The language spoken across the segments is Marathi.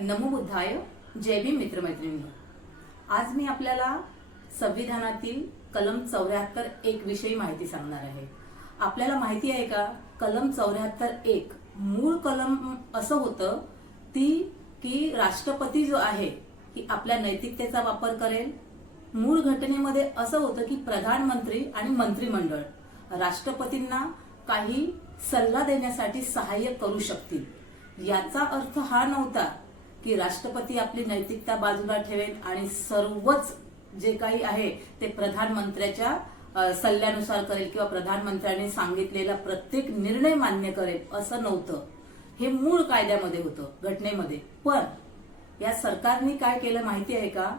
नमो बुद्धाय जय भीम मित्रमैत्रिणी आज मी आपल्याला संविधानातील कलम चौऱ्याहत्तर एक विषयी माहिती सांगणार आहे. आपल्याला माहिती आहे का कलम चौऱ्याहत्तर एक मूळ कलम असं होतं ती की राष्ट्रपती जो आहे की आपल्या नैतिकतेचा वापर करेल. मूळ घटनेमध्ये असं होतं की प्रधानमंत्री आणि मंत्रिमंडळ राष्ट्रपतींना काही सल्ला देण्यासाठी सहाय्य करू शकतील. याचा अर्थ हा नव्हता की राष्ट्रपती आपली नैतिकता बाजूला ठेवेल आणि सर्वच जे काही आहे ते प्रधानमंत्र्याच्या सल्ल्यानुसार करेल किंवा प्रधानमंत्र्यांनी सांगितलेला प्रत्येक निर्णय मान्य करेल असं नव्हतं. हे मूळ कायद्यामध्ये होतं घटनेमध्ये. पण या सरकारने काय केलं माहिती आहे का?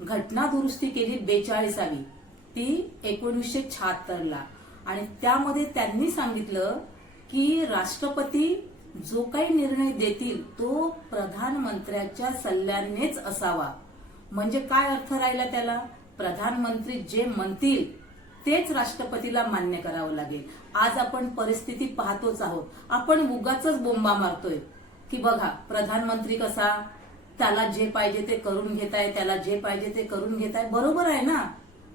घटना दुरुस्ती केली बेचाळीसावी. ती एकोणीसशे शहात्तरला. आणि त्यामध्ये त्यांनी सांगितलं की राष्ट्रपती जो काही निर्णय देतील तो प्रधानमंत्र्याच्या सल्ल्यानेच असावा. म्हणजे काय अर्थ राहिला त्याला? प्रधानमंत्री जे म्हणतील तेच राष्ट्रपतीला मान्य करावं लागेल. आज आपण परिस्थिती पाहतोच आहोत. आपण उगाच बोंबा मारतोय. की बघा प्रधानमंत्री कसा? त्याला जे पाहिजे ते करून घेताय त्याला जे पाहिजे ते करून घेताय. बरोबर आहे ना?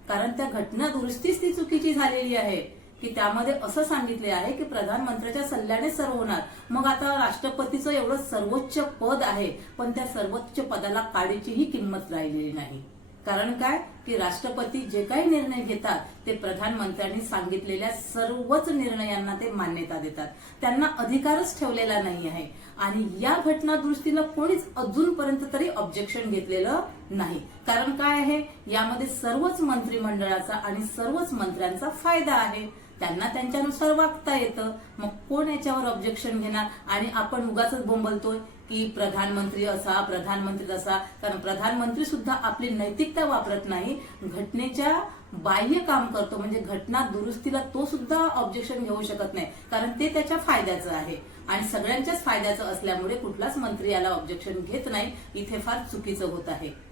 कारण त्या घटना दुरुस्तीच ती चुकीची झालेली आहे. की त्यामध्ये असं सांगितले आहे की प्रधानमंत्र्याच्या सल्ल्याने सर्व होणार. मग आता राष्ट्रपतीचं एवढं सर्वोच्च पद आहे पण त्या सर्वोच्च पदाला काडीचीही किंमत राहिलेली नाही. कारण काय? की राष्ट्रपती जे काही निर्णय घेतात ते प्रधानमंत्र्यांनी सांगितलेल्या सर्वच निर्णयांना ते मान्यता देतात. त्यांना अधिकारच ठेवलेला नाही आहे. आणि या घटना दृष्टीनं कोणीच अजूनपर्यंत तरी ऑब्जेक्शन घेतलेलं नाही. कारण काय आहे? यामध्ये सर्वच मंत्रिमंडळाचा आणि सर्वच मंत्र्यांचा फायदा आहे. त्यांना त्यांच्यानुसार वागता येतं. मग कोण याच्यावर ऑब्जेक्शन घेणार? आणि आपण उगाच बोंबलतोय की प्रधानमंत्री असा प्रधानमंत्री असा कारण प्रधानमंत्री सुद्धा आपली नैतिकता वापरत नाही. घटनेच्या बाह्य काम करतो. म्हणजे घटना दुरुस्तीला तो सुद्धा ऑब्जेक्शन घेऊ शकत नाही. कारण ते त्याच्या फायद्याचं आहे. आणि सगळ्यांच्याच फायद्याचं असल्यामुळे कुठलाच मंत्री याला ऑब्जेक्शन घेत नाही. इथे फार चुकीचं होत आहे.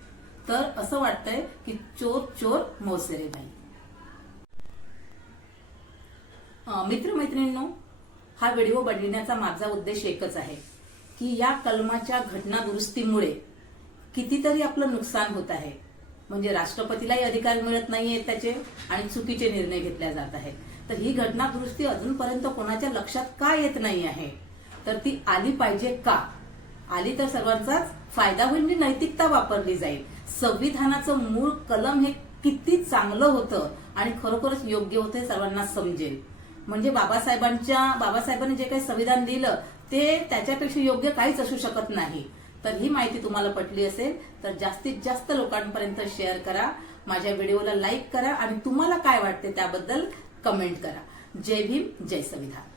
तर असं वाटतंय की चोर चोर मोसेरे नाही अं, मित्रमैत्रिणींनो हा व्हिडिओ बनविण्याचा माझा उद्देश एकच आहे की या कलमाच्या घटना दुरुस्तीमुळे कितीतरी आपलं नुकसान होत आहे. म्हणजे राष्ट्रपतीलाही अधिकार मिळत नाहीये त्याचे आणि चुकीचे निर्णय घेतले जात आहेत. तर ही घटना दुरुस्ती अजूनपर्यंत कोणाच्या लक्षात का येत नाही आहे? तर ती आली पाहिजे का? आली तर सर्वांचाच फायदा होईल आणि नैतिकता वापरली जाईल. संविधानाचं मूळ कलम हे किती चांगलं होतं आणि खरोखरच योग्य होतं हे सर्वांना समजेल. म्हणजे बाबासाहेबांच्या बाबासाहेबांनी जे काही संविधान दिलं ते त्याच्यापेक्षा योग्य काहीच असू शकत नाही. तर ही माहिती तुम्हाला पटली असेल तर जास्तीत जास्त लोकांपर्यंत शेअर करा माझ्या व्हिडिओला लाईक करा आणि तुम्हाला काय वाटते त्याबद्दल कमेंट करा. जय भीम जय संविधान.